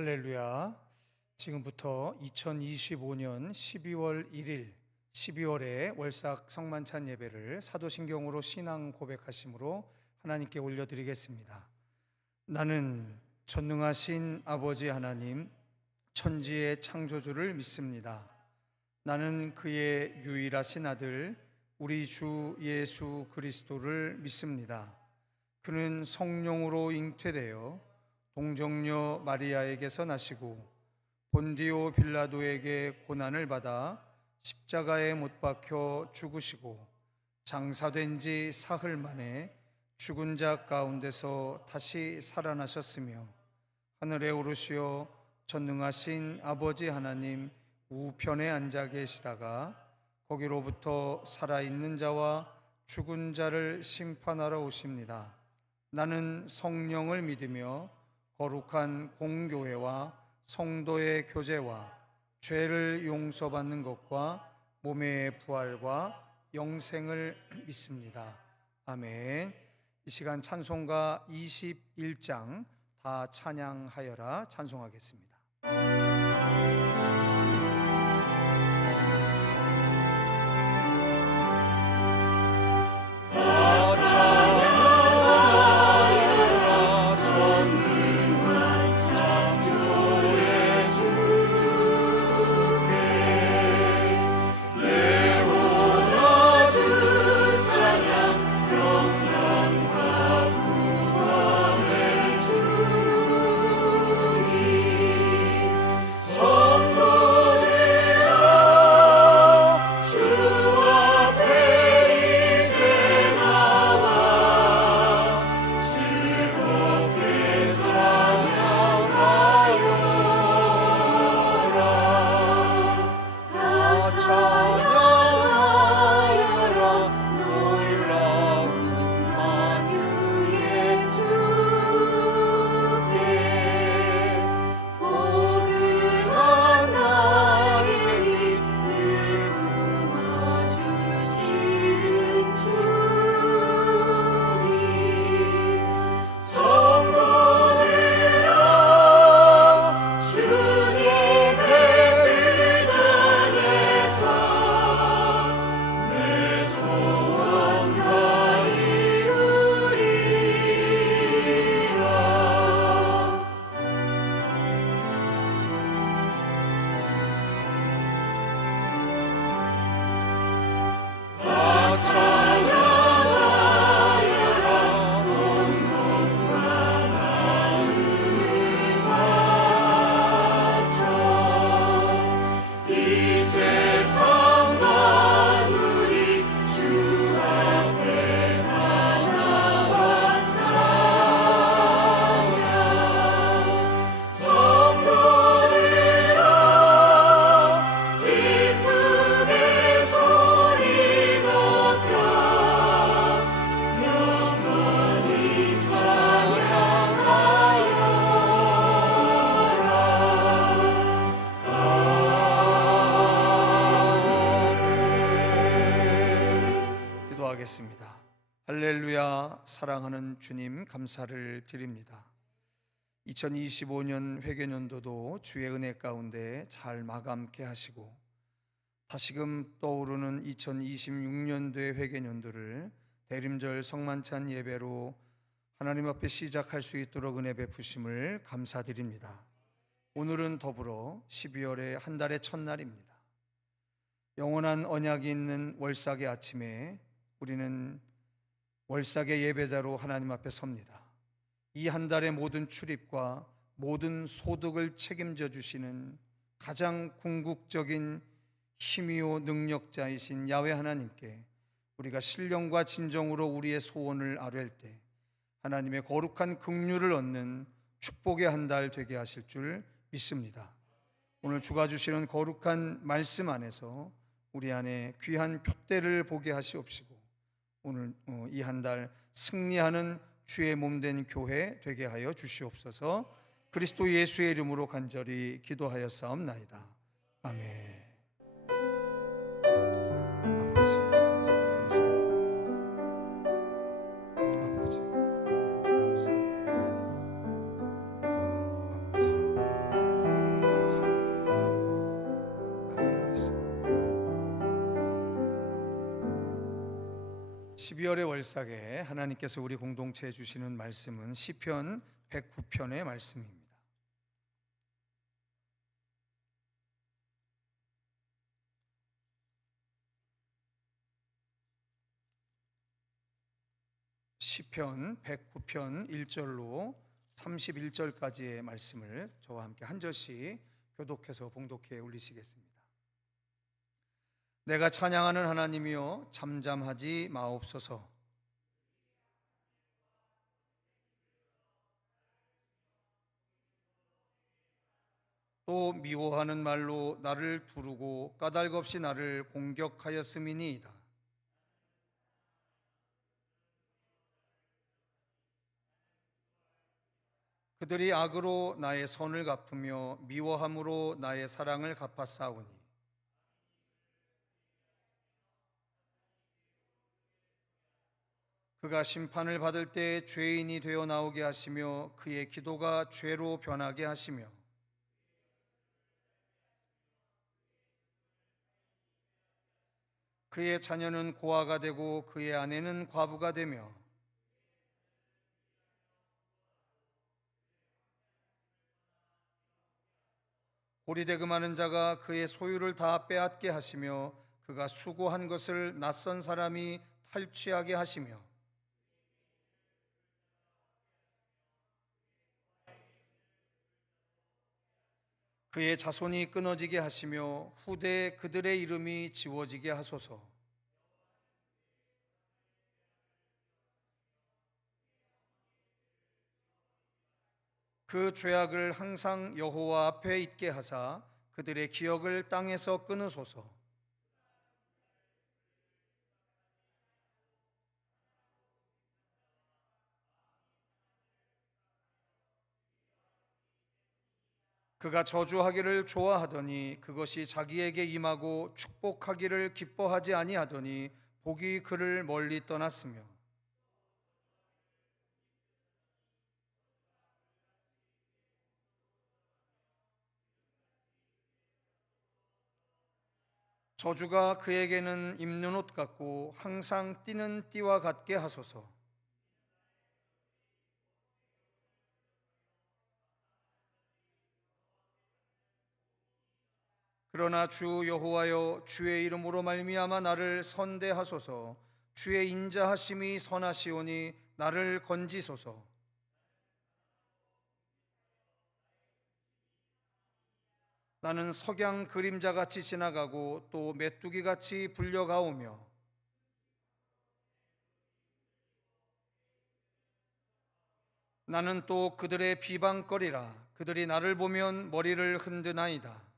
할렐루야. 지금부터 2025년 12월 1일 12월의 월삭 성만찬 예배를 사도신경으로 신앙 고백하심으로 하나님께 올려드리겠습니다. 나는 전능하신 아버지 하나님, 천지의 창조주를 믿습니다. 나는 그의 유일하신 아들 우리 주 예수 그리스도를 믿습니다. 그는 성령으로 잉태되어 동정녀 마리아에게서 나시고 본디오 빌라도에게 고난을 받아 십자가에 못 박혀 죽으시고 장사된 지 사흘 만에 죽은 자 가운데서 다시 살아나셨으며 하늘에 오르시어 전능하신 아버지 하나님 우편에 앉아 계시다가 거기로부터 살아있는 자와 죽은 자를 심판하러 오십니다. 나는 성령을 믿으며 거룩한 공교회와 성도의 교제와 죄를 용서받는 것과 몸의 부활과 영생을 믿습니다. 아멘. 이 시간 찬송가 21장 다 찬양하여라 찬송하겠습니다. 할렐루야. 사랑하는 주님 감사를 드립니다. 2025년 회개년도도 주의 은혜 가운데 잘 마감케 하시고 다시금 떠오르는 2026년도의 회개년도를 대림절 성만찬 예배로 하나님 앞에 시작할 수 있도록 은혜 베푸심을 감사드립니다. 오늘은 더불어 12월의 한 달의 첫날입니다. 영원한 언약이 있는 월삭의 아침에 우리는 월삭의 예배자로 하나님 앞에 섭니다. 이 한 달의 모든 출입과 모든 소득을 책임져 주시는 가장 궁극적인 힘이요 능력자이신 야훼 하나님께 우리가 신령과 진정으로 우리의 소원을 아뢰일 때 하나님의 거룩한 긍휼을 얻는 축복의 한 달 되게 하실 줄 믿습니다. 오늘 주가 주시는 거룩한 말씀 안에서 우리 안에 귀한 표대를 보게 하시옵시고 오늘 이 한 달 승리하는 주의 몸된 교회 되게 하여 주시옵소서. 그리스도 예수의 이름으로 간절히 기도하였사옵나이다. 아멘. 아버지 감사합니다. 아버지 감사합니다. 아버지 12월의 월삭에 하나님께서 우리 공동체에 주시는 말씀은 시편 109편의 말씀입니다. 시편 109편 1절로 31절까지의 말씀을 저와 함께 한 절씩 교독해서 봉독해 올리시겠습니다. 내가 찬양하는 하나님이여 잠잠하지 마옵소서. 또 미워하는 말로 나를 두르고 까닭없이 나를 공격하였음이니이다. 그들이 악으로 나의 선을 갚으며 미워함으로 나의 사랑을 갚아싸우니 그가 심판을 받을 때 죄인이 되어 나오게 하시며 그의 기도가 죄로 변하게 하시며 그의 자녀는 고아가 되고 그의 아내는 과부가 되며 고리대금하는 자가 그의 소유를 다 빼앗게 하시며 그가 수고한 것을 낯선 사람이 탈취하게 하시며 그의 자손이 끊어지게 하시며 후대에 그들의 이름이 지워지게 하소서. 그 죄악을 항상 여호와 앞에 있게 하사 그들의 기억을 땅에서 끊으소서. 그가 저주하기를 좋아하더니 그것이 자기에게 임하고 축복하기를 기뻐하지 아니하더니 복이 그를 멀리 떠났으며 저주가 그에게는 입는 옷 같고 항상 띠는 띠와 같게 하소서. 그러나 주 여호와여 주의 이름으로 말미암아 나를 선대하소서. 주의 인자하심이 선하시오니 나를 건지소서. 나는 석양 그림자같이 지나가고 또 메뚜기같이 불려가오며 나는 또 그들의 비방거리라. 그들이 나를 보면 머리를 흔드나이다.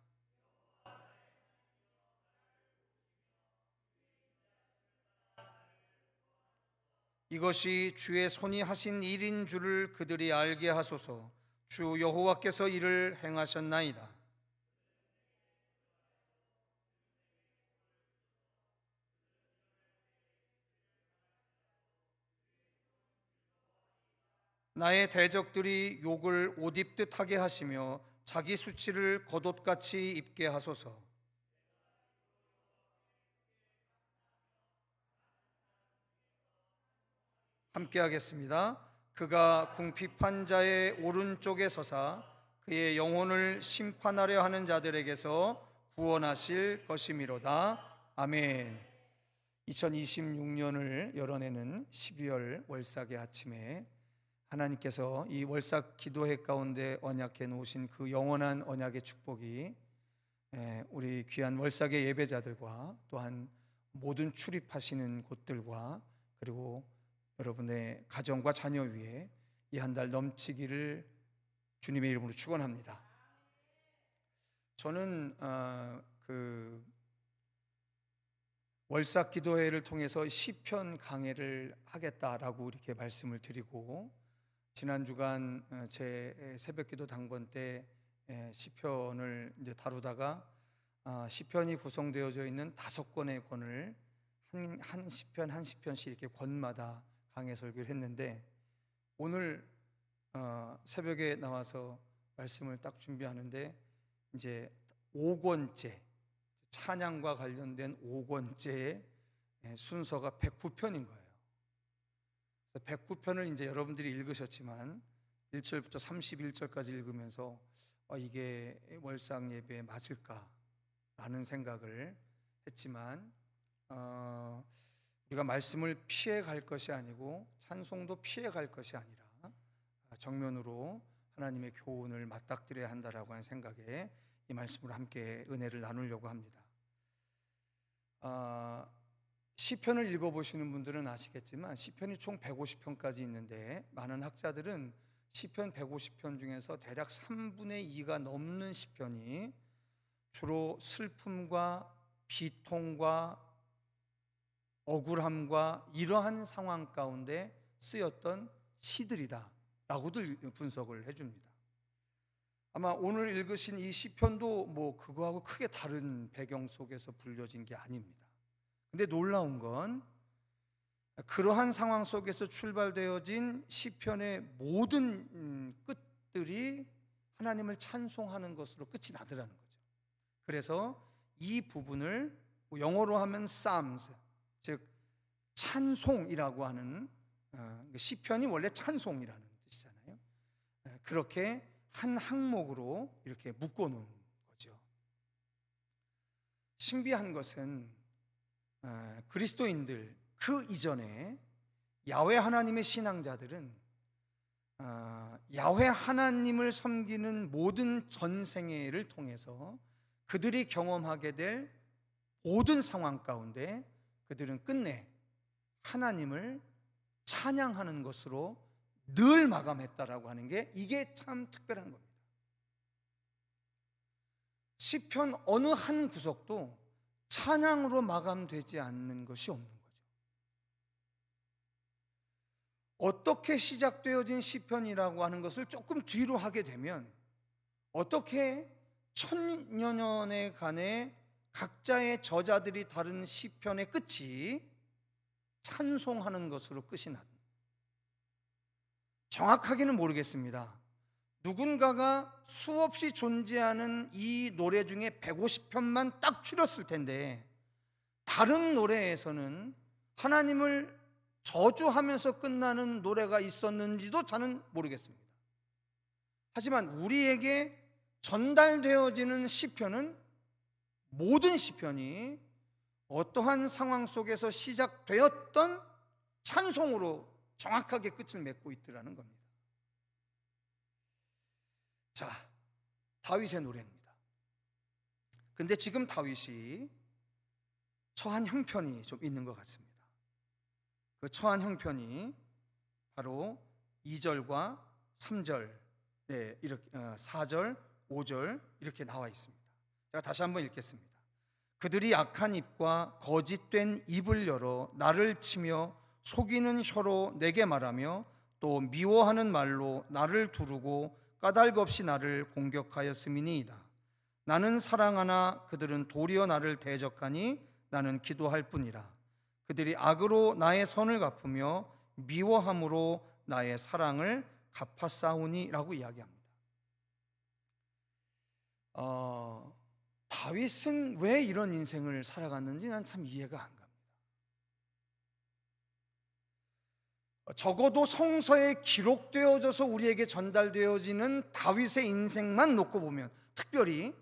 이것이 주의 손이 하신 일인 줄을 그들이 알게 하소서. 주 여호와께서 이를 행하셨나이다. 나의 대적들이 욕을 옷 입듯 하게 하시며 자기 수치를 겉옷같이 입게 하소서. 함께 하겠습니다. 그가 궁핍한 자의 오른쪽에 서사 그의 영혼을 심판하려 하는 자들에게서 구원하실 것이미로다. 아멘. 2026년을 열어내는 12월 월삭의 아침에 하나님께서 이 월삭 기도회 가운데 언약해 놓으신 그 영원한 언약의 축복이 우리 귀한 월삭의 예배자들과 또한 모든 출입하시는 곳들과 그리고 여러분의 가정과 자녀 위에 이 한 달 넘치기를 주님의 이름으로 축원합니다. 저는 그 월삭 기도회를 통해서 시편 강해를 하겠다라고 이렇게 말씀을 드리고 지난 주간 제 새벽기도 당번 때 시편을 이제 다루다가 시편이 구성되어져 있는 5권의 권을 한 시편 한 시편씩 이렇게 권마다 강해 설교를 했는데 오늘 새벽에 나와서 말씀을 딱 준비하는데 이제 5권째 찬양과 관련된 5권째의 순서가 109편인 거예요. 109편을 이제 여러분들이 읽으셨지만 1절부터 31절까지 읽으면서 이게 월상 예배에 맞을까라는 생각을 했지만 우리가 말씀을 피해 갈 것이 아니고 찬송도 피해 갈 것이 아니라 정면으로 하나님의 교훈을 맞닥뜨려야 한다라고 하는 생각에 이 말씀으로 함께 은혜를 나누려고 합니다. 시편을 읽어보시는 분들은 아시겠지만 시편이 총 150편까지 있는데 많은 학자들은 시편 150편 중에서 대략 3분의 2가 넘는 시편이 주로 슬픔과 비통과 억울함과 이러한 상황 가운데 쓰였던 시들이다라고들 분석을 해줍니다. 아마 오늘 읽으신 이 시편도 그거하고 크게 다른 배경 속에서 불려진 게 아닙니다. 근데 놀라운 건 그러한 상황 속에서 출발되어진 시편의 모든 끝들이 하나님을 찬송하는 것으로 끝이 나더라는 거죠. 그래서 이 부분을 영어로 하면 Psalms, 즉 찬송이라고 하는 시편이 원래 찬송이라는 뜻이잖아요. 그렇게 한 항목으로 이렇게 묶어놓은 거죠. 신비한 것은 그리스도인들 그 이전에 야훼 하나님의 신앙자들은 야훼 하나님을 섬기는 모든 전생애를 통해서 그들이 경험하게 될 모든 상황 가운데 그들은 끝내 하나님을 찬양하는 것으로 늘 마감했다라고 하는 게 이게 참 특별한 겁니다. 시편 어느 한 구석도 찬양으로 마감되지 않는 것이 없는 거죠. 어떻게 시작되어진 시편이라고 하는 것을 조금 뒤로 하게 되면 어떻게 천여 년간의 각자의 저자들이 다른 시편의 끝이 찬송하는 것으로 끝이 났다. 정확하게는 모르겠습니다. 누군가가 수없이 존재하는 이 노래 중에 150편만 딱 추렸을 텐데 다른 노래에서는 하나님을 저주하면서 끝나는 노래가 있었는지도 저는 모르겠습니다. 하지만 우리에게 전달되어지는 시편은 모든 시편이 어떠한 상황 속에서 시작되었던 찬송으로 정확하게 끝을 맺고 있더라는 겁니다. 자, 다윗의 노래입니다. 근데 지금 다윗이 처한 형편이 좀 있는 것 같습니다. 그 처한 형편이 바로 2절과 3절, 이렇게 4절, 5절 이렇게 나와 있습니다. 제가 다시 한번 읽겠습니다. 그들이 악한 입과 거짓된 입을 열어 나를 치며 속이는 혀로 내게 말하며 또 미워하는 말로 나를 두르고 까닭 없이 나를 공격하였음이니이다. 나는 사랑하나 그들은 도리어 나를 대적하니 나는 기도할 뿐이라. 그들이 악으로 나의 선을 갚으며 미워함으로 나의 사랑을 갚았사오니라고 이야기합니다. 다윗은 왜 이런 인생을 살아갔는지 난 참 이해가 안 갑니다. 적어도 성서에 기록되어져서 우리에게 전달되어지는 다윗의 인생만 놓고 보면, 특별히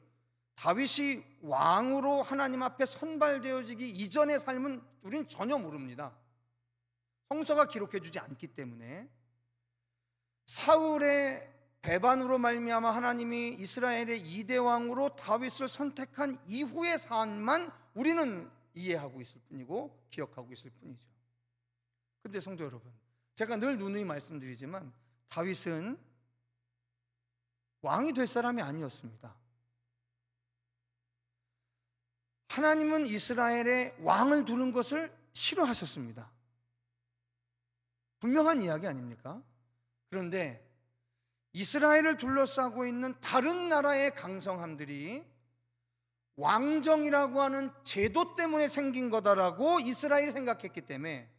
다윗이 왕으로 하나님 앞에 선발되어지기 이전의 삶은 우리는 전혀 모릅니다. 성서가 기록해주지 않기 때문에. 사울의 배반으로 말미암아 하나님이 이스라엘의 2대 왕으로 다윗을 선택한 이후의 삶만 우리는 이해하고 있을 뿐이고 기억하고 있을 뿐이죠. 그런데 성도 여러분, 제가 늘 누누이 말씀드리지만 다윗은 왕이 될 사람이 아니었습니다. 하나님은 이스라엘에 왕을 두는 것을 싫어하셨습니다. 분명한 이야기 아닙니까? 그런데 이스라엘을 둘러싸고 있는 다른 나라의 강성함들이 왕정이라고 하는 제도 때문에 생긴 거다라고 이스라엘이 생각했기 때문에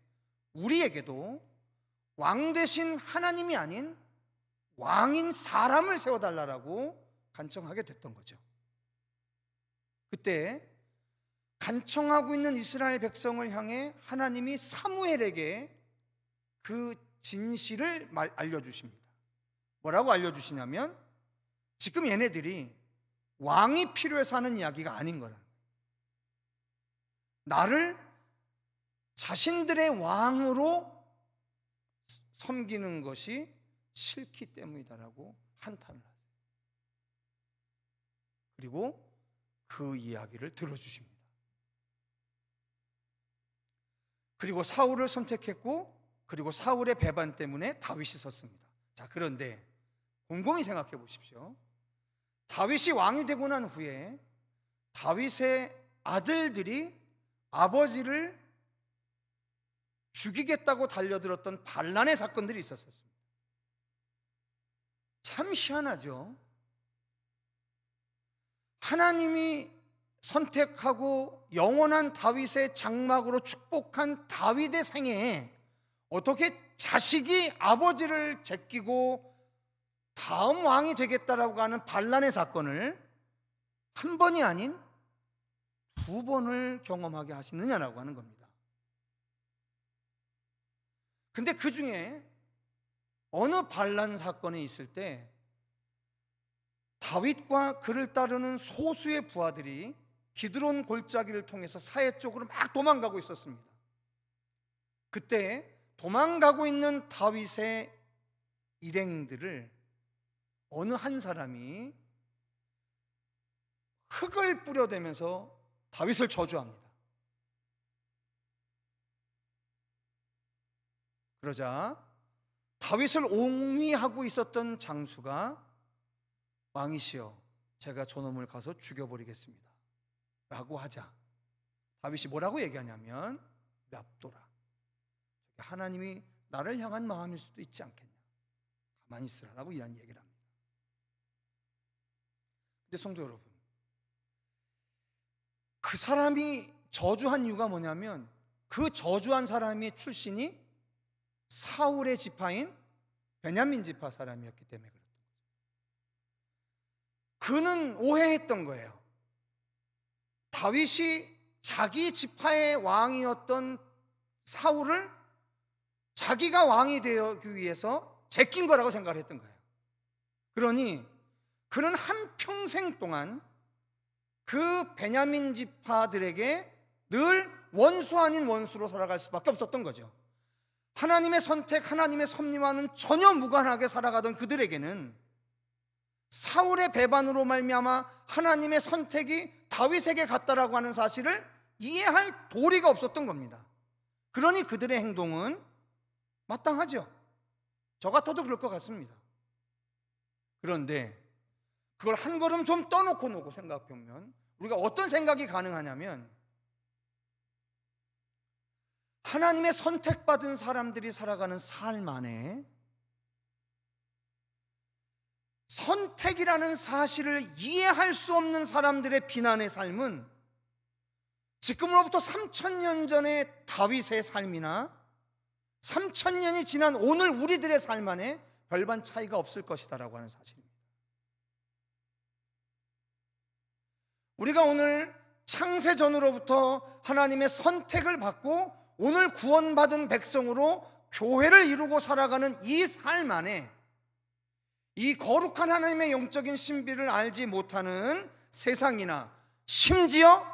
우리에게도 왕 대신 하나님이 아닌 왕인 사람을 세워달라고 간청하게 됐던 거죠. 그때 간청하고 있는 이스라엘 백성을 향해 하나님이 사무엘에게 그 진실을 알려주십니다. 뭐라고 알려주시냐면 지금 얘네들이 왕이 필요해서 하는 이야기가 아닌 거라는 거예요. 나를 자신들의 왕으로 섬기는 것이 싫기 때문이다라고 한탄을 하세요. 그리고 그 이야기를 들어주십니다. 그리고 사울을 선택했고, 그리고 사울의 배반 때문에 다윗이 섰습니다. 자, 그런데 곰곰이 생각해 보십시오. 다윗이 왕이 되고 난 후에 다윗의 아들들이 아버지를 죽이겠다고 달려들었던 반란의 사건들이 있었습니다. 참 희한하죠. 하나님이 선택하고 영원한 다윗의 장막으로 축복한 다윗의 생애에 어떻게 자식이 아버지를 제끼고 다음 왕이 되겠다라고 하는 반란의 사건을 한 번이 아닌 두 번을 경험하게 하시느냐라고 하는 겁니다. 근데 그 중에 어느 반란 사건이 있을 때 다윗과 그를 따르는 소수의 부하들이 기드론 골짜기를 통해서 사해 쪽으로 막 도망가고 있었습니다. 그때 도망가고 있는 다윗의 일행들을 어느 한 사람이 흙을 뿌려대면서 다윗을 저주합니다. 그러자 다윗을 옹위하고 있었던 장수가 왕이시여, 제가 저놈을 가서 죽여버리겠습니다 라고 하자 다윗이 뭐라고 얘기하냐면 납도라, 하나님이 나를 향한 마음일 수도 있지 않겠냐, 가만히 있으라라고 이런 얘기를 합니다. 근데 성도 여러분, 그 사람이 저주한 이유가 뭐냐면 그 저주한 사람의 출신이 사울의 지파인 베냐민 지파 사람이었기 때문에 그랬던 거죠. 그는 오해했던 거예요. 다윗이 자기 지파의 왕이었던 사울을 자기가 왕이 되기 위해서 제낀 거라고 생각을 했던 거예요. 그러니 그는 한평생 동안 그 베냐민 지파들에게 늘 원수 아닌 원수로 살아갈 수밖에 없었던 거죠. 하나님의 선택, 하나님의 섭리와는 전혀 무관하게 살아가던 그들에게는 사울의 배반으로 말미암아 하나님의 선택이 다윗에게 갔다라고 하는 사실을 이해할 도리가 없었던 겁니다. 그러니 그들의 행동은 마땅하죠. 저 같아도 그럴 것 같습니다. 그런데 그걸 한 걸음 좀 떠놓고 생각해보면 우리가 어떤 생각이 가능하냐면, 하나님의 선택받은 사람들이 살아가는 삶 안에 선택이라는 사실을 이해할 수 없는 사람들의 비난의 삶은 지금으로부터 3000년 전의 다윗의 삶이나 3000년이 지난 오늘 우리들의 삶 안에 별반 차이가 없을 것이다라고 하는 사실입니다. 우리가 오늘 창세전으로부터 하나님의 선택을 받고 오늘 구원받은 백성으로 교회를 이루고 살아가는 이 삶 안에 이 거룩한 하나님의 영적인 신비를 알지 못하는 세상이나 심지어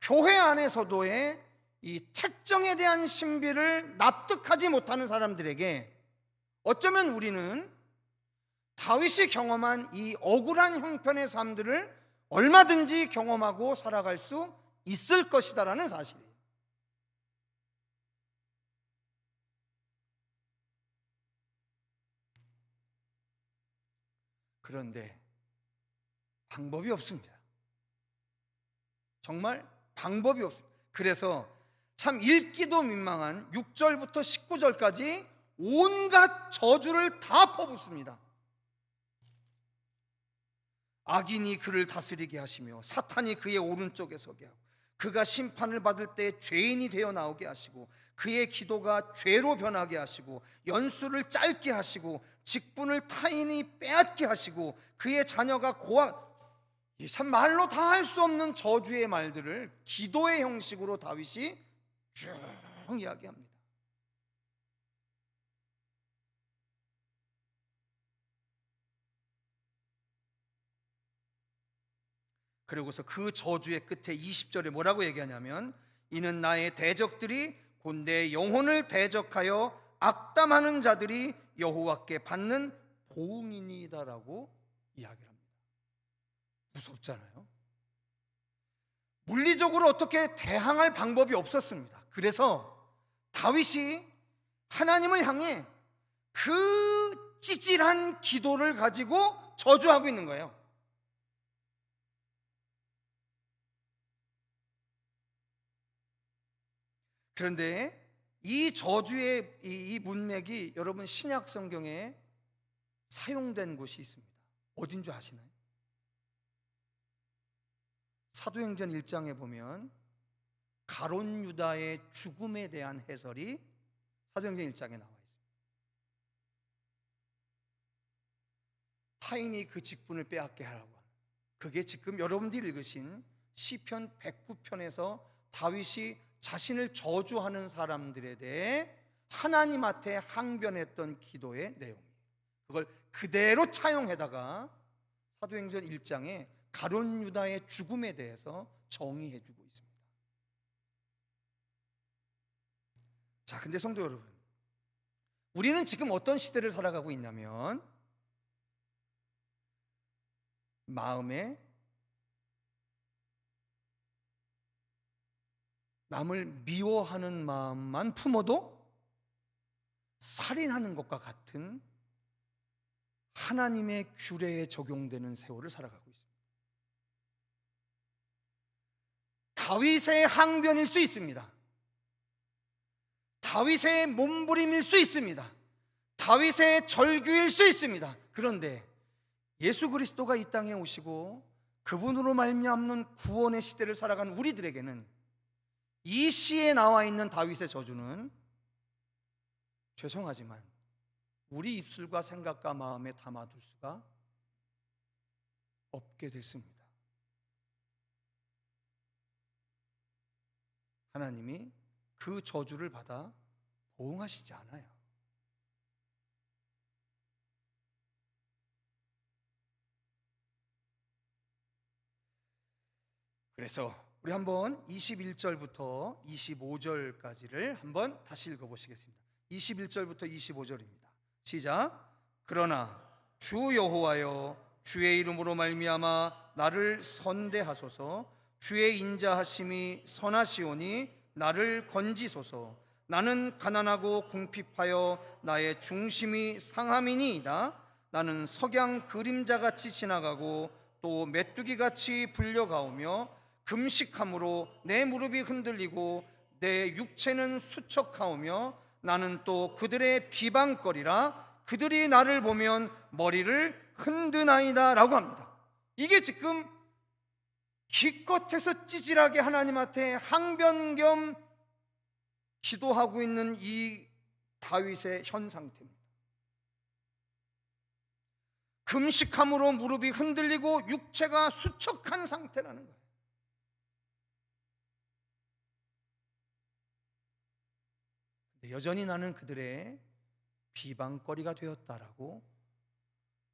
교회 안에서도의 이 택정에 대한 신비를 납득하지 못하는 사람들에게 어쩌면 우리는 다윗이 경험한 이 억울한 형편의 삶들을 얼마든지 경험하고 살아갈 수 있을 것이다라는 사실이에요. 그런데 방법이 없습니다. 정말 방법이 없습니다. 그래서 참 읽기도 민망한 6절부터 19절까지 온갖 저주를 다 퍼붓습니다. 악인이 그를 다스리게 하시며 사탄이 그의 오른쪽에 서게 하고 그가 심판을 받을 때 죄인이 되어 나오게 하시고 그의 기도가 죄로 변하게 하시고 연수를 짧게 하시고 직분을 타인이 빼앗게 하시고 그의 자녀가 참 말로 다 할 수 없는 저주의 말들을 기도의 형식으로 다윗이 쭉 이야기합니다. 그리고서 그 저주의 끝에 20절에 뭐라고 얘기하냐면, 이는 나의 대적들이 곧 내 영혼을 대적하여 악담하는 자들이 여호와께 받는 보응이니이다라고 이야기를 합니다. 무섭잖아요. 물리적으로 어떻게 대항할 방법이 없었습니다. 그래서 다윗이 하나님을 향해 그 찌질한 기도를 가지고 저주하고 있는 거예요. 그런데 이 저주의 이 문맥이 여러분 신약 성경에 사용된 곳이 있습니다. 어딘 줄 아시나요? 사도행전 1장에 보면 가룟 유다의 죽음에 대한 해설이 사도행전 1장에 나와 있습니다. 타인이 그 직분을 빼앗게 하라고 하는, 그게 지금 여러분들이 읽으신 시편 109편에서 다윗이 자신을 저주하는 사람들에 대해 하나님 앞에 항변했던 기도의 내용이에요. 그걸 그대로 차용해다가 사도행전 1장에 가룟 유다의 죽음에 대해서 정의해주고 있습니다. 자, 근데 성도 여러분, 우리는 지금 어떤 시대를 살아가고 있냐면, 마음에 남을 미워하는 마음만 품어도 살인하는 것과 같은 하나님의 규례에 적용되는 세월을 살아가고 있습니다. 다윗의 항변일 수 있습니다. 다윗의 몸부림일 수 있습니다. 다윗의 절규일 수 있습니다. 그런데 예수 그리스도가 이 땅에 오시고 그분으로 말미암는 구원의 시대를 살아가는 우리들에게는 이 시에 나와 있는 다윗의 저주는 죄송하지만 우리 입술과 생각과 마음에 담아둘 수가 없게 됐습니다. 하나님이 그 저주를 받아 보응하시지 않아요. 그래서 우리 한번 21절부터 25절까지를 한번 다시 읽어보시겠습니다. 21절부터 25절입니다. 시작. 그러나 주 여호와여, 주의 이름으로 말미암아 나를 선대하소서. 주의 인자하심이 선하시오니 나를 건지소서. 나는 가난하고 궁핍하여 나의 중심이 상함이니이다. 나는 석양 그림자같이 지나가고 또 메뚜기같이 불려가오며 금식함으로 내 무릎이 흔들리고 내 육체는 수척하오며 나는 또 그들의 비방거리라. 그들이 나를 보면 머리를 흔드나이다 라고 합니다. 이게 지금 기껏해서 찌질하게 하나님 앞에 항변 겸 기도하고 있는 이 다윗의 현 상태입니다. 금식함으로 무릎이 흔들리고 육체가 수척한 상태라는 거예요. 여전히 나는 그들의 비방거리가 되었다라고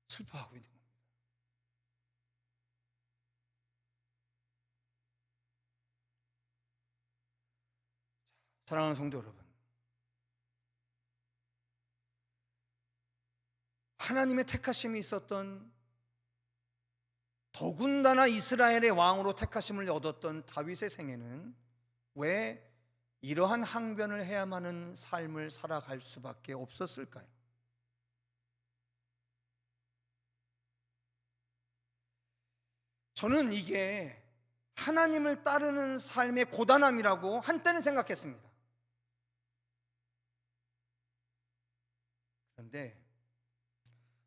슬퍼하고 있는 겁니다. 사랑하는 성도 여러분, 하나님의 택하심이 있었던, 더군다나 이스라엘의 왕으로 택하심을 얻었던 다윗의 생애는 왜 이러한 항변을 해야만 하는 삶을 살아갈 수밖에 없었을까요? 저는 이게 하나님을 따르는 삶의 고단함이라고 한때는 생각했습니다. 그런데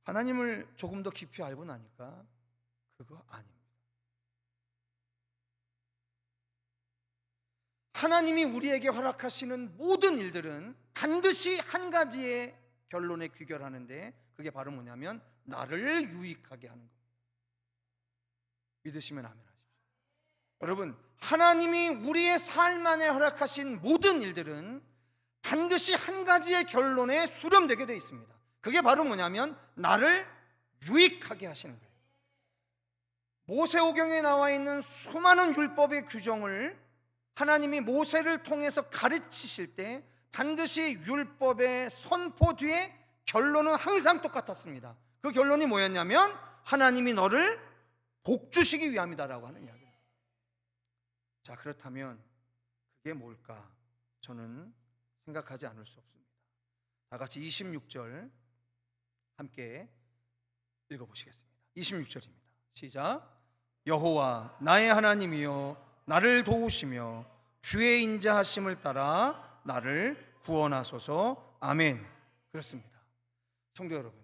하나님을 조금 더 깊이 알고 나니까 그거 아닙니다. 하나님이 우리에게 허락하시는 모든 일들은 반드시 한 가지의 결론에 귀결하는데, 그게 바로 뭐냐면 나를 유익하게 하는 겁니다. 믿으시면 아멘 하십시오. 여러분, 하나님이 우리의 삶 안에 허락하신 모든 일들은 반드시 한 가지의 결론에 수렴되게 되어 있습니다. 그게 바로 뭐냐면 나를 유익하게 하시는 거예요. 모세오경에 나와 있는 수많은 율법의 규정을 하나님이 모세를 통해서 가르치실 때 반드시 율법의 선포 뒤에 결론은 항상 똑같았습니다. 그 결론이 뭐였냐면 하나님이 너를 복주시기 위함이다라고 하는 이야기입니다. 자, 그렇다면 그게 뭘까? 저는 생각하지 않을 수 없습니다. 다 같이 26절 함께 읽어보시겠습니다. 26절입니다. 시작. 여호와 나의 하나님이여 나를 도우시며 주의 인자하심을 따라 나를 구원하소서. 아멘. 그렇습니다. 성도 여러분,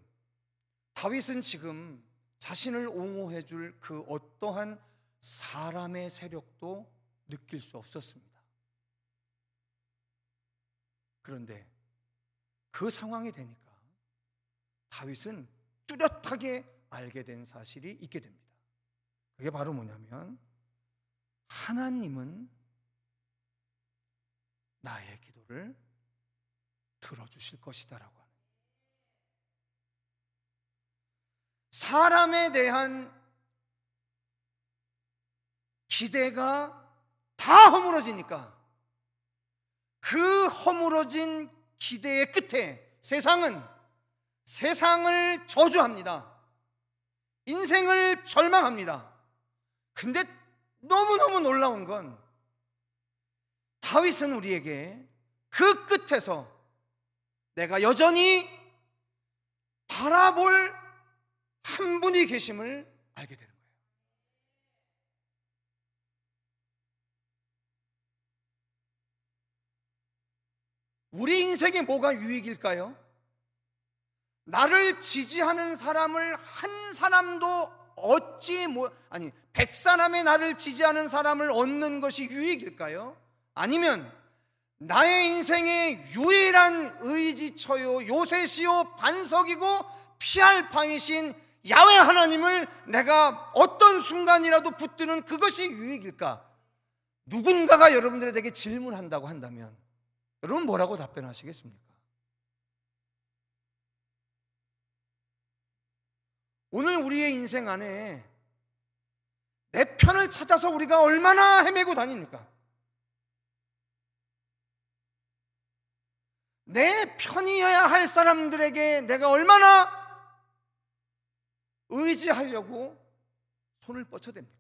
다윗은 지금 자신을 옹호해 줄 그 어떠한 사람의 세력도 느낄 수 없었습니다. 그런데 그 상황이 되니까 다윗은 뚜렷하게 알게 된 사실이 있게 됩니다. 그게 바로 뭐냐면 하나님은 나의 기도를 들어주실 것이다라고 하는, 사람에 대한 기대가 다 허물어지니까 그 허물어진 기대의 끝에 세상은 세상을 저주합니다. 인생을 절망합니다. 근데 너무너무 놀라운 건 다윗은 우리에게 그 끝에서 내가 여전히 바라볼 한 분이 계심을 알게 되는 거예요. 우리 인생에 뭐가 유익일까요? 나를 지지하는 사람을 한 사람도 얻지 100사람의 나를 지지하는 사람을 얻는 것이 유익일까요? 아니면 나의 인생의 유일한 의지처요 요새시요 반석이고 피할 방이신 야훼 하나님을 내가 어떤 순간이라도 붙드는 그것이 유익일까? 누군가가 여러분들에게 질문한다고 한다면 여러분 뭐라고 답변하시겠습니까? 오늘 우리의 인생 안에 내 편을 찾아서 우리가 얼마나 헤매고 다닙니까? 내 편이어야 할 사람들에게 내가 얼마나 의지하려고 손을 뻗쳐댑니까?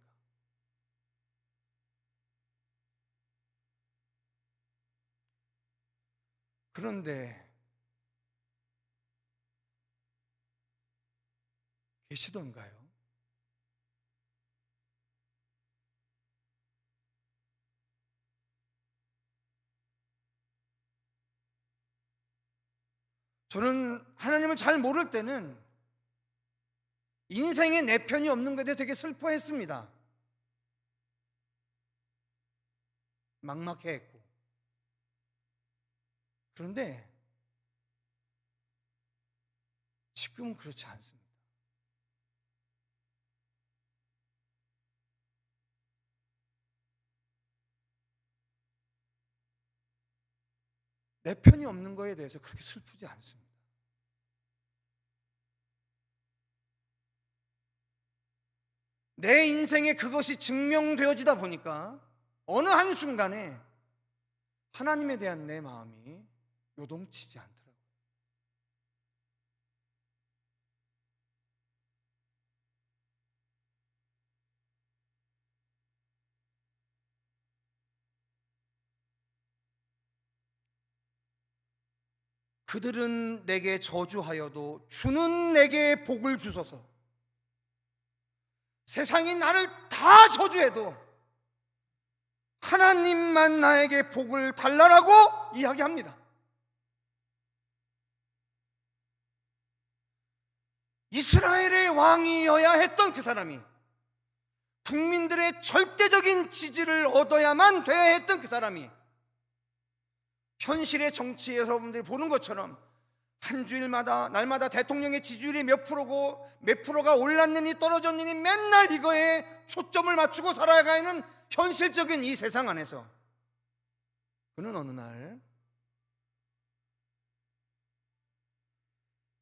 그런데 계시던가요? 저는 하나님을 잘 모를 때는 인생에 내 편이 없는 것에 되게 슬퍼했습니다. 막막해했고. 그런데 지금은 그렇지 않습니다. 내 편이 없는 거에 대해서 그렇게 슬프지 않습니다. 내 인생에 그것이 증명되어지다 보니까 어느 한순간에 하나님에 대한 내 마음이 요동치지 않더라고요. 그들은 내게 저주하여도 주는 내게 복을 주소서. 세상이 나를 다 저주해도 하나님만 나에게 복을 달라라고 이야기합니다. 이스라엘의 왕이어야 했던 그 사람이, 국민들의 절대적인 지지를 얻어야만 돼야 했던 그 사람이, 현실의 정치 여러분들이 보는 것처럼 한 주일마다 날마다 대통령의 지지율이 몇 프로고 몇 프로가 올랐느니 떨어졌느니 맨날 이거에 초점을 맞추고 살아가는 현실적인 이 세상 안에서 그는 어느 날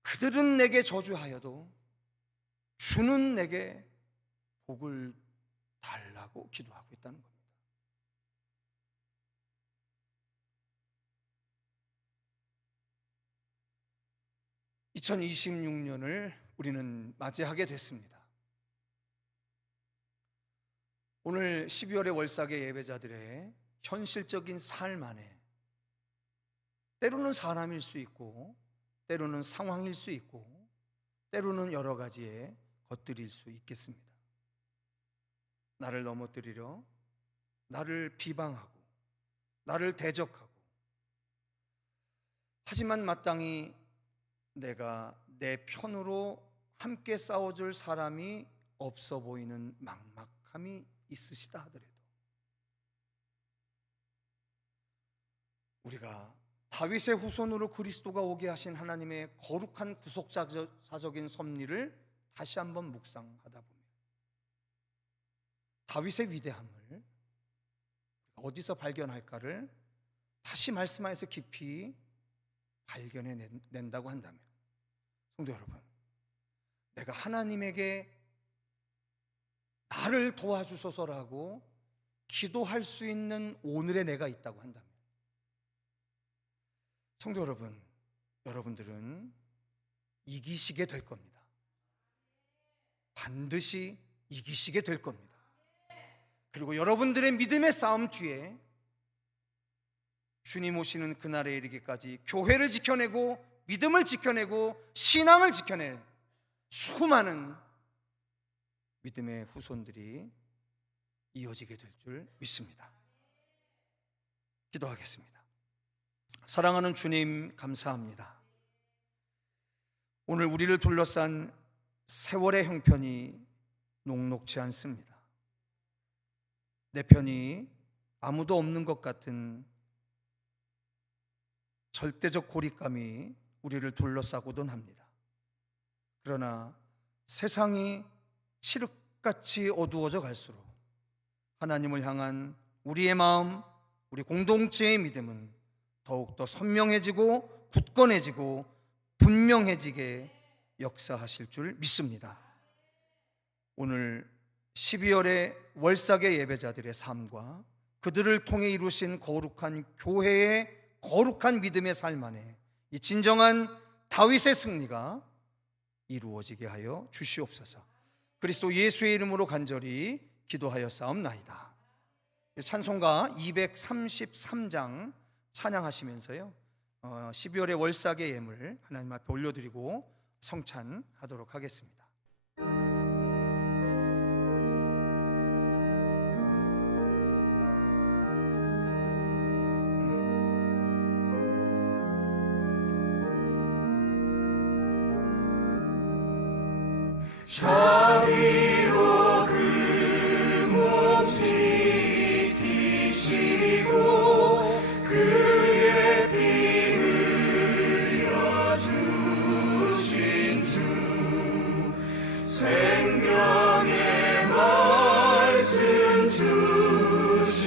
그들은 내게 저주하여도 주는 내게 복을 달라고 기도하고 있다는 겁니다. (2026년을) 우리는 맞이하게 됐습니다. 오늘 12월의 월삭의 예배자들의 현실적인 삶 안에 때로는 사람일 수 있고, 때로는 상황일 수 있고, 때로는 여러 가지의 것들일 수 있겠습니다. 나를 넘어뜨리려, 나를 비방하고, 나를 대적하고, 하지만 마땅히 내가 내 편으로 함께 싸워줄 사람이 없어 보이는 막막함이 있으시다 하더라도, 우리가 다윗의 후손으로 그리스도가 오게 하신 하나님의 거룩한 구속사적인 섭리를 다시 한번 묵상하다 보면 다윗의 위대함을 어디서 발견할까를 다시 말씀하여서 깊이 발견해낸다고 한다면, 성도 여러분, 내가 하나님에게 나를 도와주소서라고 기도할 수 있는 오늘의 내가 있다고 한다면, 성도 여러분, 여러분들은 이기시게 될 겁니다. 반드시 이기시게 될 겁니다. 그리고 여러분들의 믿음의 싸움 뒤에 주님 오시는 그날에 이르기까지 교회를 지켜내고, 믿음을 지켜내고, 신앙을 지켜낼 수많은 믿음의 후손들이 이어지게 될 줄 믿습니다. 기도하겠습니다. 사랑하는 주님, 감사합니다. 오늘 우리를 둘러싼 세월의 형편이 녹록지 않습니다. 내 편이 아무도 없는 것 같은 절대적 고립감이 우리를 둘러싸고든 합니다. 그러나 세상이 칠흑같이 어두워져 갈수록 하나님을 향한 우리의 마음, 우리 공동체의 믿음은 더욱더 선명해지고 굳건해지고 분명해지게 역사하실 줄 믿습니다. 오늘 12월의 월삭의 예배자들의 삶과 그들을 통해 이루신 거룩한 교회의 거룩한 믿음의 삶 안에 이 진정한 다윗의 승리가 이루어지게 하여 주시옵소서. 그리스도 예수의 이름으로 간절히 기도하여 싸움나이다. 찬송가 233장 찬양하시면서요, 12월의 월삭의 예물 하나님 앞에 올려드리고 성찬하도록 하겠습니다. 자비로 그 몸 지키시고 그의 피 흘려주신 주, 생명의 말씀 주심으로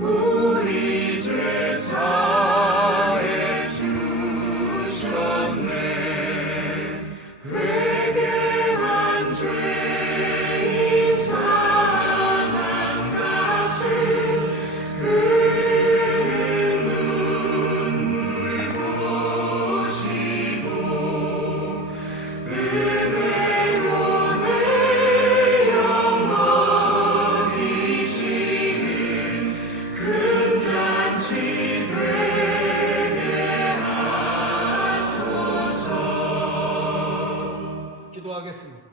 우리 죄 사해 주셨네. 회개한 죄인 상한 가슴 흐르는 눈물 보시고 은혜로 내 영 먹이시는 큰 잔치 되게 하소서. 기도하겠습니다.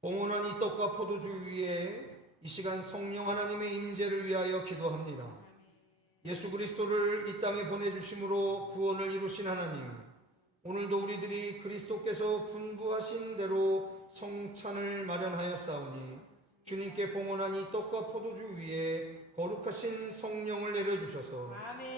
봉헌한 이 떡과 포도주 위에 이 시간 성령 하나님의 임재를 위하여 기도합니다. 예수 그리스도를 이 땅에 보내주심으로 구원을 이루신 하나님, 오늘도 우리들이 그리스도께서 분부하신 대로 성찬을 마련하였사오니 주님께 봉헌한 이 떡과 포도주 위에 거룩하신 성령을 내려주셔서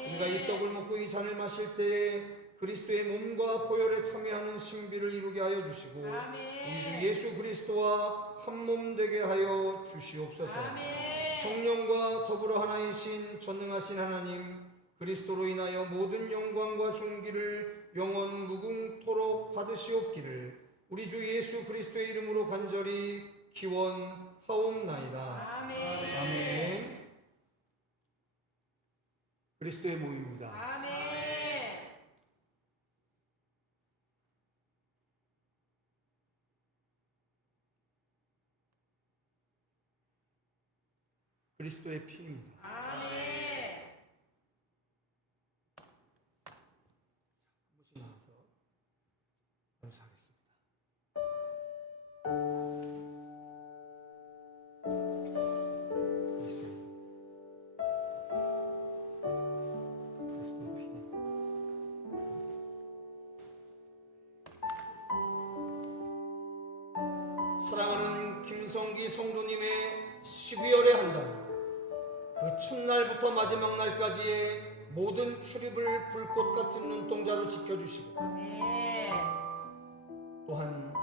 우리가 이 떡을 먹고 이 잔을 마실 때에 그리스도의 몸과 보혈에 참여하는 신비를 이루게 하여 주시고 우리 주 예수 그리스도와 한 몸 되게 하여 주시옵소서. 성령과 더불어 하나이신 전능하신 하나님, 그리스도로 인하여 모든 영광과 존귀를 영원 무궁토록 받으시옵기를 우리 주 예수 그리스도의 이름으로 간절히 기원하옵나이다. 아멘. 아멘. 그리스도의 모임입니다. 아멘. 그리스도의 피입니다. 아멘. 한번 나와서 감사하겠습니다. 그리스도의 피. 사랑하는 김성기 성도님의 12월의 한 달, 그 첫날부터 마지막 날까지의 모든 출입을 불꽃 같은 눈동자로 지켜주시고 아멘. 또한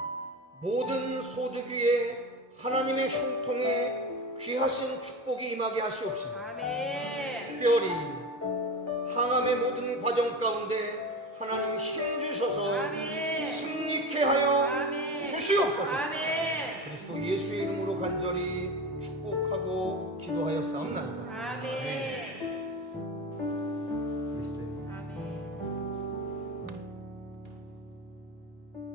모든 소득 위에 하나님의 형통에 귀하신 축복이 임하게 하시옵시고 아멘. 특별히 항암의 모든 과정 가운데 하나님 힘 주셔서 아멘. 승리케 하여 아멘. 주시옵소서. 아멘. 그리스도 예수의 이름으로 간절히 축복하고 기도하였사옵나이다. 아멘. 그리스도의 아멘.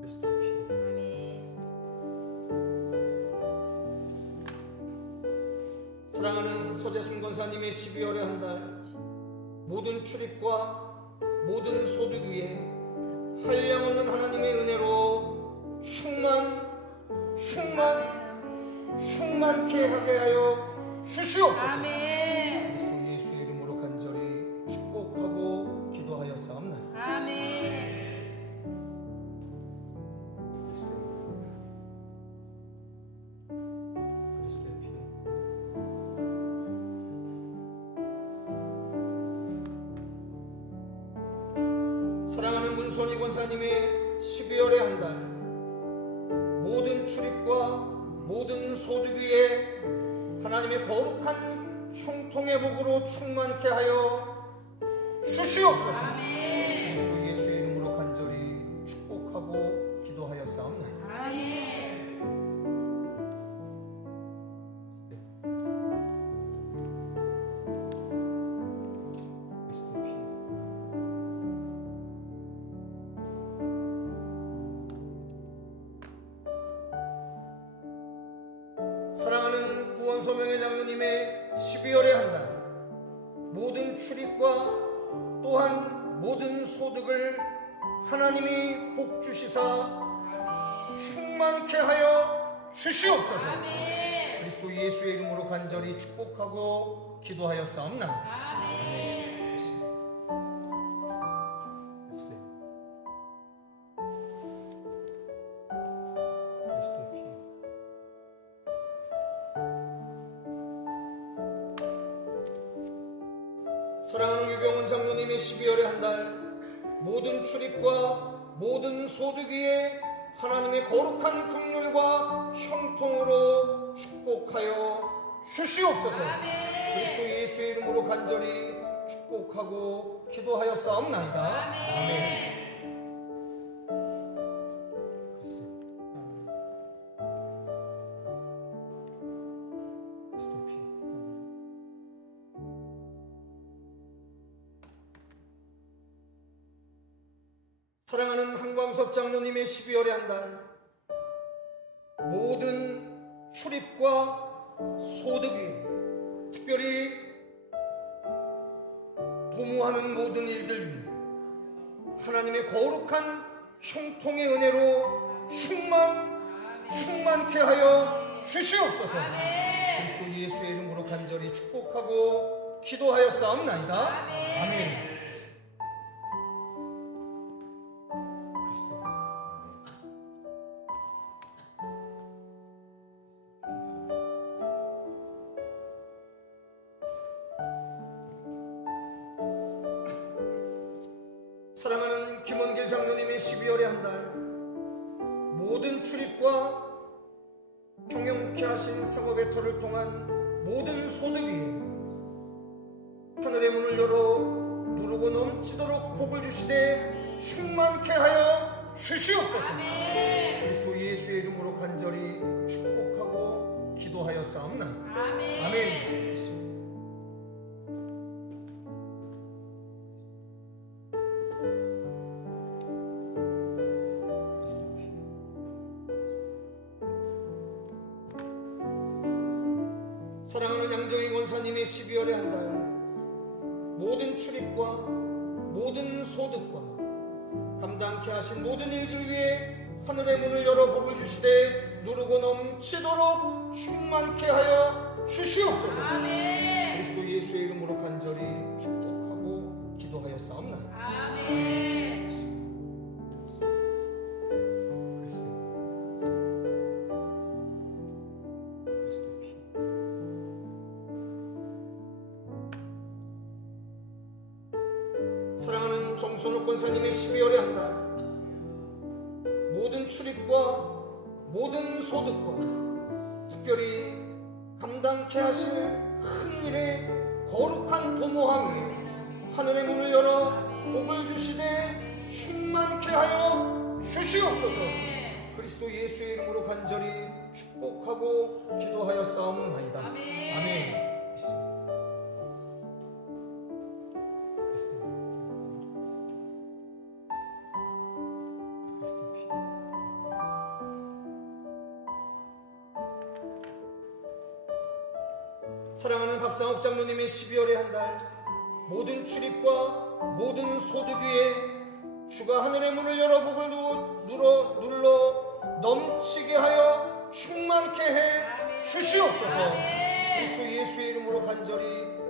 그리스도의 피. 아멘. 사랑하는 서재순 권사님의 12월의 한 달, 모든 출입과 모든 소득 위에 한량없는 하나님의 은혜로 충만케 하게 하여 주시옵소서. 아멘. 그리스도 예수의 이름으로 간절히 축복하고 기도하였사옵나이다. 아멘. 그리스도의 피. 사랑하는 문선희 권사님의 12월의 한 달, 모든 출입과 모든 소득 위에 하나님의 거룩한 형통의 복으로 충만케 하여 주시옵소서. 아멘. 그리스도 예수의 이름으로 간절히 축복하고 기도하였사옵나이다. 아멘. 그리스도의 피. 사랑하는 구원소명의 장로님의 12월의 한 달, 모든 출입과 또한 모든 소득을 하나님이 복 주시사 충만케 하여 주시옵소서. 아멘. 그리스도 예수의 이름으로 간절히 축복하고 기도하였사옵나이다. 아멘. 그리스도의 피. 사랑하는 유병훈 장로님의 12월의 한 달, 모든 출입과 모든 소득 위에 하나님의 거룩한 긍휼과 형통으로 축복하여 주시옵소서. 아멘. 그리스도 예수의 이름으로 간절히 축복하고 기도하였사옵나이다. 아멘. 그리스도. 그리스도의 피. 사랑하는 한광섭 장로님의 12월의 한 달, 모든 출입과 소득 위에 특별히 도모하는 모든 일들 위에 하나님의 거룩한 형통의 은혜로 충만케 하여 주시옵소서. 아멘. 그리스도 예수의 이름으로 간절히 축복하고 기도하였사옵나이다. 아멘. 아멘. 그리스도. 사랑하는 김원길 장로님의 12월의 한 달, 모든 출입과 경영케 하신 상업의 터를 통한 모든 소득 위에 하늘의 문을 열어 누르고 넘치도록 복을 주시되 충만케 하여 주시옵소서. 아멘. 그리스도 예수의 이름으로 간절히 축복하고 기도하였사옵나이다. 아멘. 아멘. 사랑하는 양정희 권사님의 12월의 한 달, 모든 출입과 모든 소득과 감당케 하신 모든 일들 위해 하늘의 문을 열어 복을 주시되 누르고 넘치도록 충만케 하여 주시옵소서. 아멘. 그리스도 예수의 이름으로 간절히 축복하고 기도하였사옵나이다. 아멘. 사랑하는 정선욱 권사님의 12월의 한 달, 모든 출입과 모든 소득과 특별히 감당케 하실 큰 일의 거룩한 도모함 위에 하늘의 문을 열어 복을 주시되 충만케 하여 주시옵소서. 그리스도 예수의 이름으로 간절히 축복하고 기도하였사옵나이다. 아멘. 사랑하는 박상욱 장로님의 12월의 한 달, 모든 출입과 모든 소득 위에 주가 하늘의 문을 열어 복을 눌러 넘치게 하여 충만케 해 주시옵소서. 그리스도 예수의 이름으로 간절히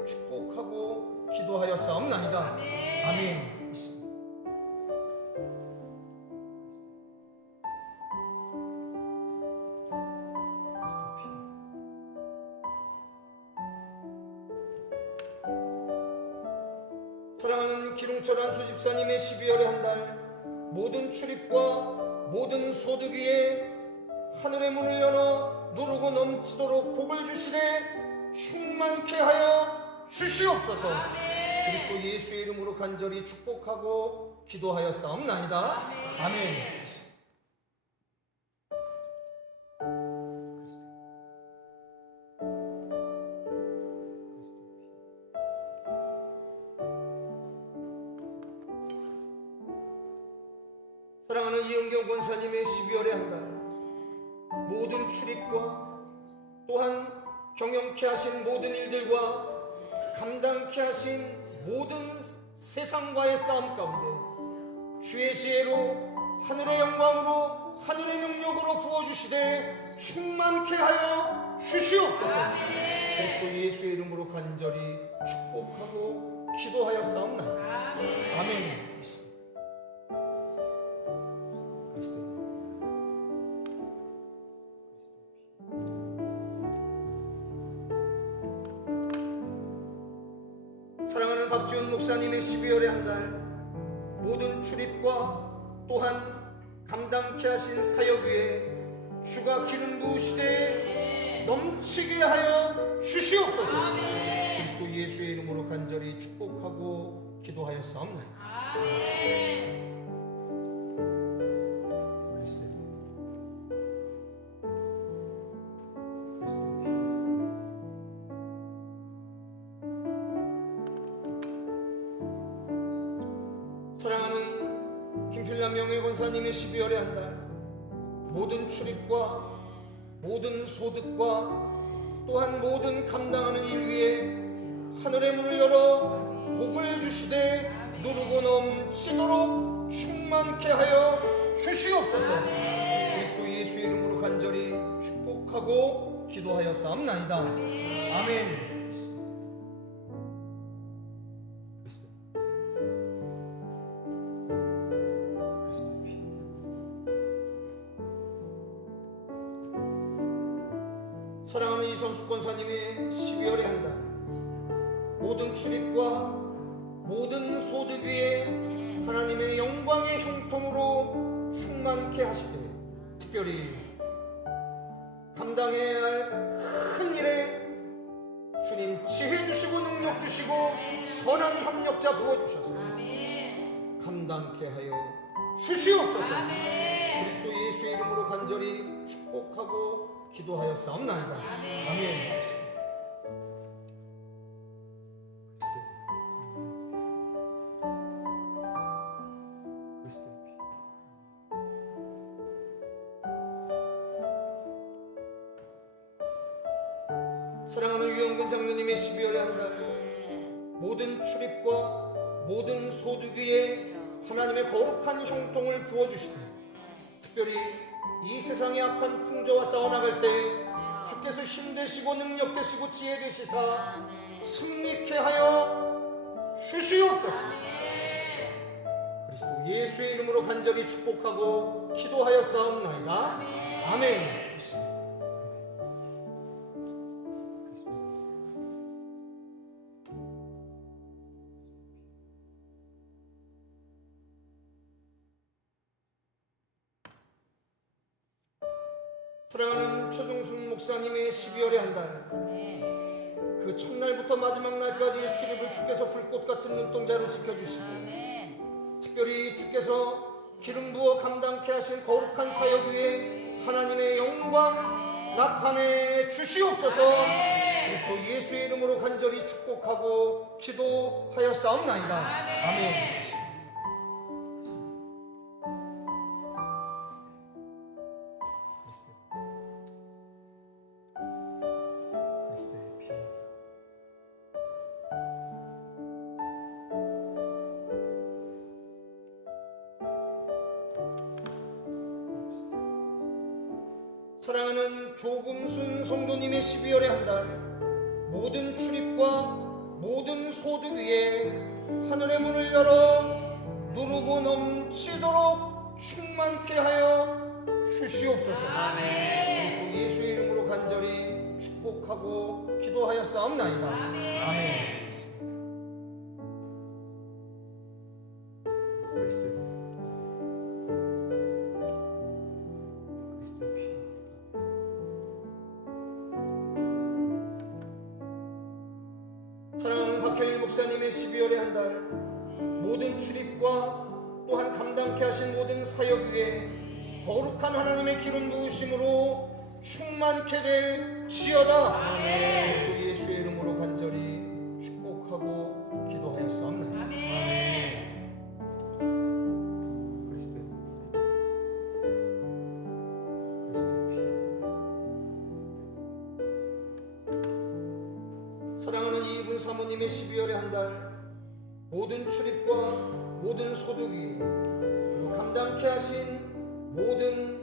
축복하고 기도하였사옵나이다. 아멘. 사랑하는 기룡철 한수 집사님의 12월의 한 달, 모든 출입과 모든 소득 위에 하늘의 문을 열어 누르고 넘치도록 복을 주시되 충만케 하여 주시옵소서. 그리스도 예수의 이름으로 간절히 축복하고 기도하였사옵나이다. 아멘. 사랑하는 이은경 권사님의 12월의 한 달, 모든 출입과 또한 경영케 하신 모든 일들과 감당케 하신 모든 세상과의 싸움 가운데 주의 지혜로 하늘의 영광으로 하늘의 능력으로 부어주시되 충만케 하여 주시옵소서. 그리스도 예수의 이름으로 간절히 축복하고 기도하였사옵나이다. 아멘. 사랑하는 박지훈 목사님의 12월의 한 달, 모든 출입과 또한 감당케 하신 사역 위에 주가 기름 부으시되 넘치게 하여 주시옵소서. 그리스도 예수의 이름으로 간절히 축복하고 기도하였사옵나이다. 아멘. 사랑하는 김필남 명예권사님의 12월의 한 달, 모든 출입과 모든 소득과 또한 모든 감당하는 일 위에 하늘의 문을 열어 복을 주시되 누르고 넘치도록 충만케 하여 주시옵소서. 그리스도 예수의 이름으로 간절히 축복하고 기도하였사옵나이다. 아멘. 사랑하는 이선숙 권사님의 12월의 한 달, 모든 출입과 모든 소득 위에 하나님의 영광의 형통으로 충만케 하시되 특별히 감당해야 할 큰 일에 주님 지혜 주시고 능력 주시고 선한 협력자 부어주셔서 감당케 하여 주시옵소서. 그리스도 예수의 이름으로 간절히 축복하고 기도하였사옵나이다. 아멘. 사랑하는 유영근 장로님의 12월의 한 달, 모든 출입과 모든 소득 위에 하나님의 거룩한 형통을 부어주시되, 특별히 이 세상의 악한 풍조와 싸워나갈 때 주께서 힘되시고 능력되시고 지혜되시사 승리케 하여 주시옵소서. 그리스도 예수의 이름으로 간절히 축복하고 기도하였사옵나이다. 아멘. 사랑하는 최종순 목사님의 12월의 한 달, 그 첫날부터 마지막 날까지 출입을 주께서 불꽃 같은 눈동자로 지켜주시고, 특별히 주께서 기름 부어 감당케 하신 거룩한 사역 위에 하나님의 영광 나타내 주시옵소서. 그리스도 예수의 이름으로 간절히 축복하고 기도하였사옵나이다. 아멘. 사랑하는 조금순 성도님의 12월의 한 달, 모든 출입과 모든 소득 위에 하늘의 문을 열어 누르고 넘치도록 충만케 하여 주시옵소서. 그리스도 예수의 이름으로 간절히 축복하고 기도하였사옵나이다. 아멘. 사랑하는 박현일 목사님의 12월의 한 달, 모든 출입과 또한 감당케 하신 모든 사역 위에 거룩한 하나님의 기름 부으심으로 충만케 될지어다. 그리스도 예수의 이름으로 간절히 축복하고 기도하였사옵나이다. 아멘. 사랑하는 이분 사모님의 12월의 한 달, 모든 출입과 모든 소득 위에 그리고 감당케 하신 모든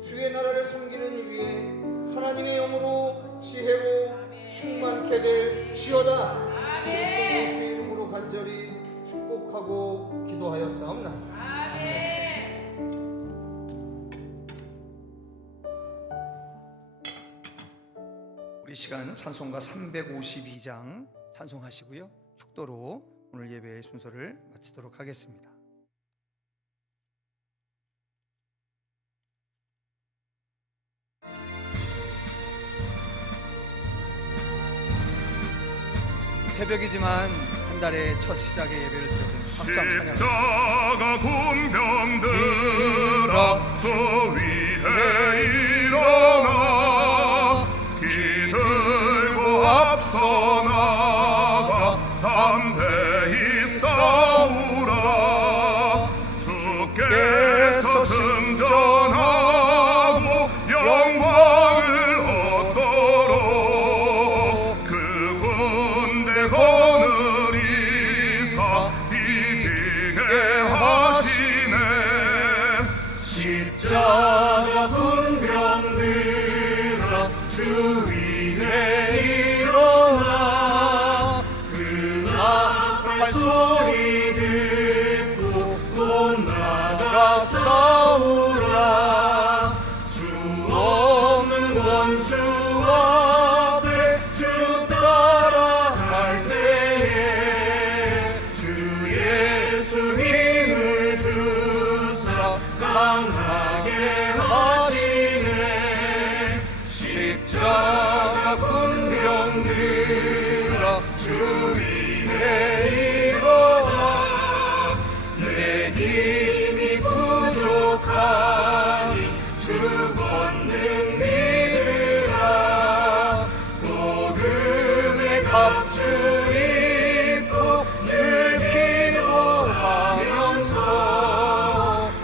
주의 나라를 섬기는 위에 하나님의 영으로 지혜로 충만케 될지어다. 그리스도 예수의 이름으로 간절히 축복하고 기도하였사옵나이다. 우리 시간 찬송가 352장 찬송하시고요, 축도로 오늘 예배의 순서를 마치도록 하겠습니다. 새벽이지만 한 달의 첫 시작의 예배를 드려서 박수 한번 찬양합니다. 십자가 군병들아 저 위에 일어나 기들고 앞서 나가 담대히 싸우라. 주께서 승전하고 영광을 얻도록 그 군대 거느리사 이기게 하시네. 십자가 군병들아 주 위에 일어나 그 앞발 소리 듣고 또 나가 싸우라. 주 없는 원수 앞에 주 따라갈 때에 주 예수 힘을 주사 강하게 하시네. 십자가 군병들아 주 위에 일어나 내 힘이 합주 입고 늘 기도하면서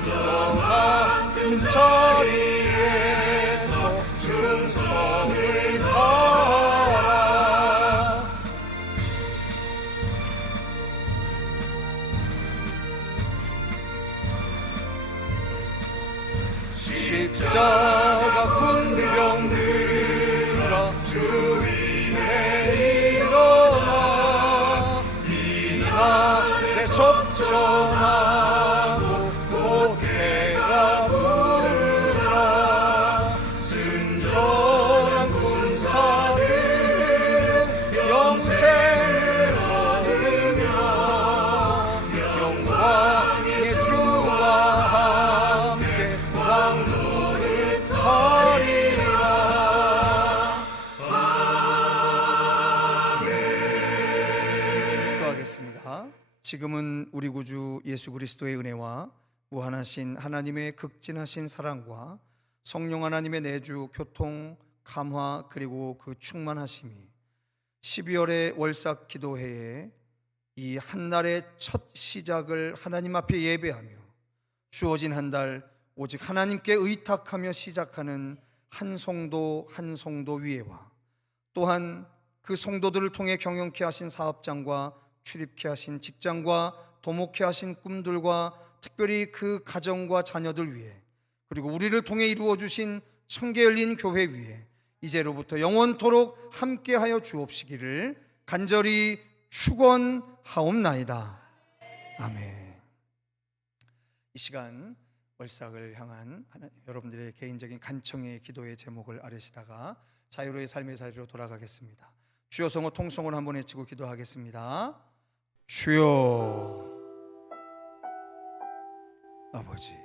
너 같은 자리에서 충성을 다하라. 십자가 군병들아 주 위에 일어나 이나 내 접전하고 보태가 부르라. 순전한 군사들은 영생을 얻으며 영광의 주와 함께 왕노를 하리라. 축도하겠습니다. 지금은 우리 구주 예수 그리스도의 은혜와 무한하신 하나님의 극진하신 사랑과 성령 하나님의 내주 교통 감화 그리고 그 충만하심이 12월의 월삭 기도회에 이 한날의 첫 시작을 하나님 앞에 예배하며 주어진 한 달 오직 하나님께 의탁하며 시작하는 한 성도 한 성도 위에와 또한 그 성도들을 통해 경영케 하신 사업장과 출입케 하신 직장과 도목케 하신 꿈들과 특별히 그 가정과 자녀들 위해 그리고 우리를 통해 이루어 주신 청계 열린 교회 위에 이제로부터 영원토록 함께하여 주옵시기를 간절히 축원하옵나이다. 아멘. 이 시간 월삭을 향한 여러분들의 개인적인 간청의 기도의 제목을 아뢰시다가 자유로의 삶의 자리로 돌아가겠습니다. 주여 성호 통성을 한번 외치고 기도하겠습니다. 주여 아버지